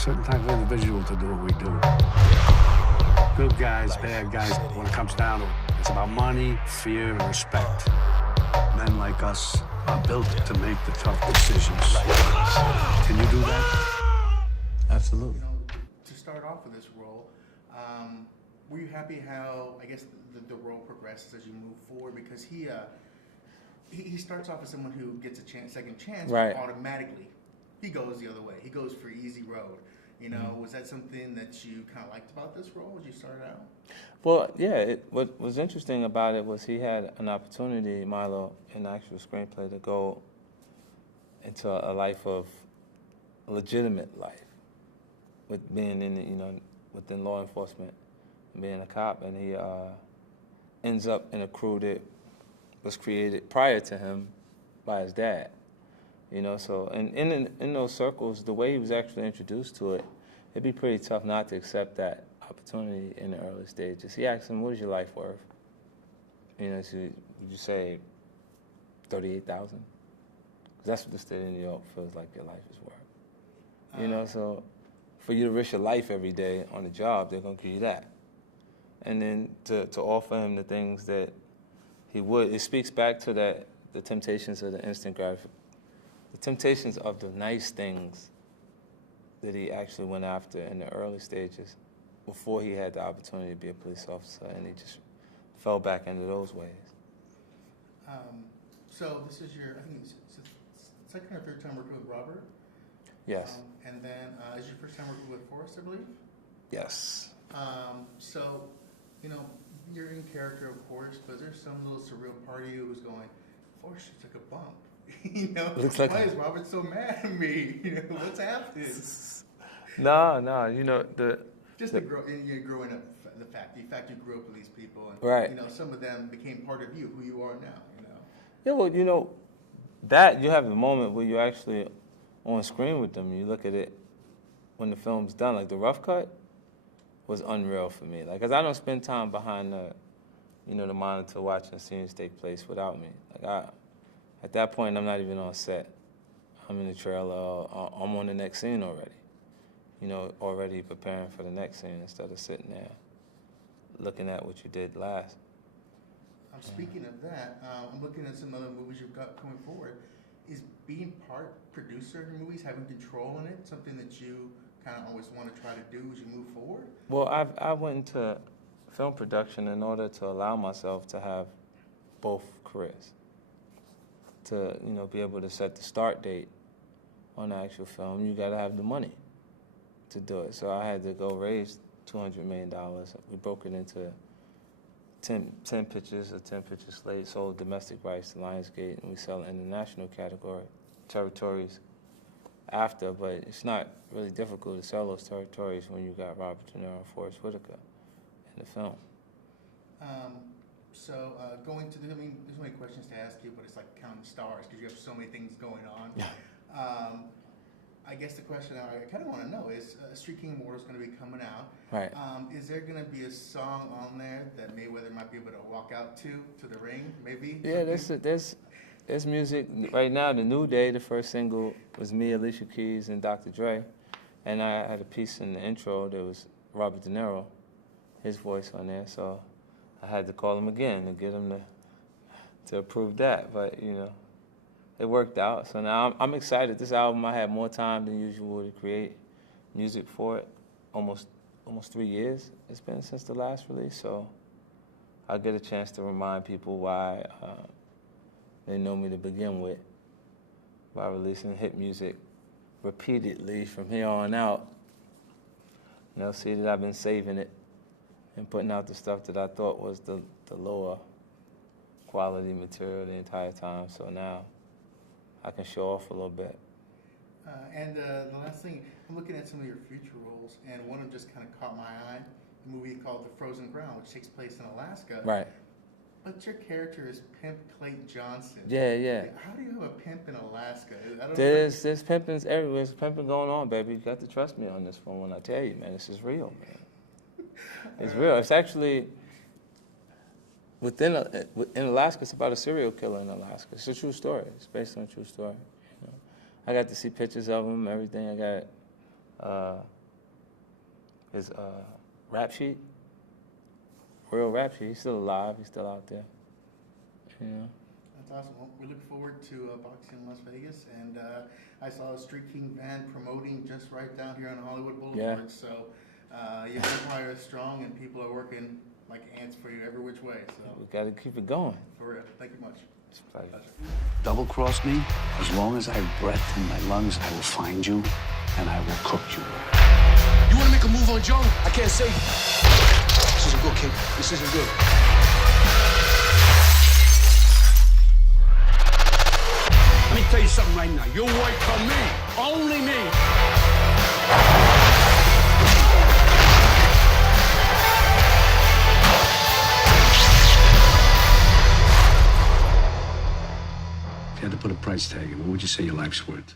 certain type of individual to do what we do. Good guys, bad guys, when it comes down to it, it's about money, fear, and respect. Men like us are built to make the tough decisions. Can you do that? Absolutely. You know, to start off with this role, were you happy how, I guess, the role progresses as you move forward? Because he starts off as someone who gets a second chance, right. But automatically he goes the other way. He goes for easy road. You know, was that something that you kind of liked about this role as you started out? Well, yeah. What was interesting about it was he had an opportunity, Milo, in the actual screenplay, to go into a life of a legitimate life, with being in within law enforcement, and being a cop, and he ends up in a crew that was created prior to him by his dad. So and in those circles, the way he was actually introduced to it, it'd be pretty tough not to accept that opportunity in the early stages. He asked him, "What is your life worth?" So would you say 38,000? Because that's what the state of New York feels like your life is worth. So for you to risk your life every day on the job, they're gonna give you that. And then to offer him the things that he would, it speaks back to the temptations of the instant gratification. The temptations of the nice things that he actually went after in the early stages before he had the opportunity to be a police officer, and he just fell back into those ways. So this is your, I think it's second or third time working with Robert? Yes. And then is your first time working with Forrest, I believe? Yes. So, you're in character, of course, but there's some little surreal part of you who's going, Forrest just took a bump. Looks like why is Robert so mad at me? What's happened? No. Growing up, the fact you grew up with these people, and right. Some of them became part of you, who you are now. Yeah, well, that you have a moment where you're actually on screen with them. You look at it when the film's done. Like the rough cut was unreal for me. Like, 'cause I don't spend time behind the monitor watching scenes take place without me. At that point, I'm not even on set. I'm in the trailer. I'm on the next scene already. Already preparing for the next scene instead of sitting there looking at what you did last. Speaking of that, I'm looking at some other movies you've got coming forward. Is being part producer in movies, having control in it, something that you kind of always want to try to do as you move forward? Well, I went into film production in order to allow myself to have both careers. To be able to set the start date on the actual film, you got to have the money to do it. So I had to go raise $200 million. We broke it into 10 pictures, a 10-picture slate, sold domestic rights to Lionsgate, and we sell in the national category territories after. But it's not really difficult to sell those territories when you got Robert De Niro and Forrest Whitaker in the film. So going to there's so many questions to ask you, but it's like counting stars because you have so many things going on. I guess the question I kind of want to know is, Street King Immortal is going to be coming out. Right. Is there going to be a song on there that Mayweather might be able to walk out to the ring, maybe? Yeah, there's music. Right now, The New Day, the first single, was me, Alicia Keys, and Dr. Dre. And I had a piece in the intro that was Robert De Niro, his voice on there. So I had to call him again to get him to approve that. But, it worked out. So now I'm excited. This album, I had more time than usual to create music for it. Almost 3 years it's been since the last release. So I'll get a chance to remind people why they know me to begin with by releasing hit music repeatedly from here on out. See that I've been saving it and putting out the stuff that I thought was the lower quality material the entire time. So now I can show off a little bit. And the last thing, I'm looking at some of your future roles, and one of them just kind of caught my eye. A movie called The Frozen Ground, which takes place in Alaska. Right. But your character is Pimp Clayton Johnson. Yeah. How do you have a pimp in Alaska? There's pimping everywhere. There's pimping going on, baby. You got to trust me on this one when I tell you, man. This is real, man. It's real. It's actually in Alaska. It's about a serial killer in Alaska. It's a true story. It's based on a true story. I got to see pictures of him, everything. I got his rap sheet. Real rap sheet. He's still alive. He's still out there. Yeah. That's awesome. Well, we look forward to boxing in Las Vegas, and I saw a Street King van promoting just right down here on Hollywood Boulevard. Yeah. So your empire is strong, and people are working like ants for you every which way. So We got to keep it going. for real, thank you much. It's a pleasure. Double-cross me, as long as I have breath in my lungs, I will find you, and I will cook you. You want to make a move on Joe? I can't say. This isn't good, kid. This isn't good. Let me tell you something right now. You work for me, only me. If you had to put a price tag, what would you say your life's worth?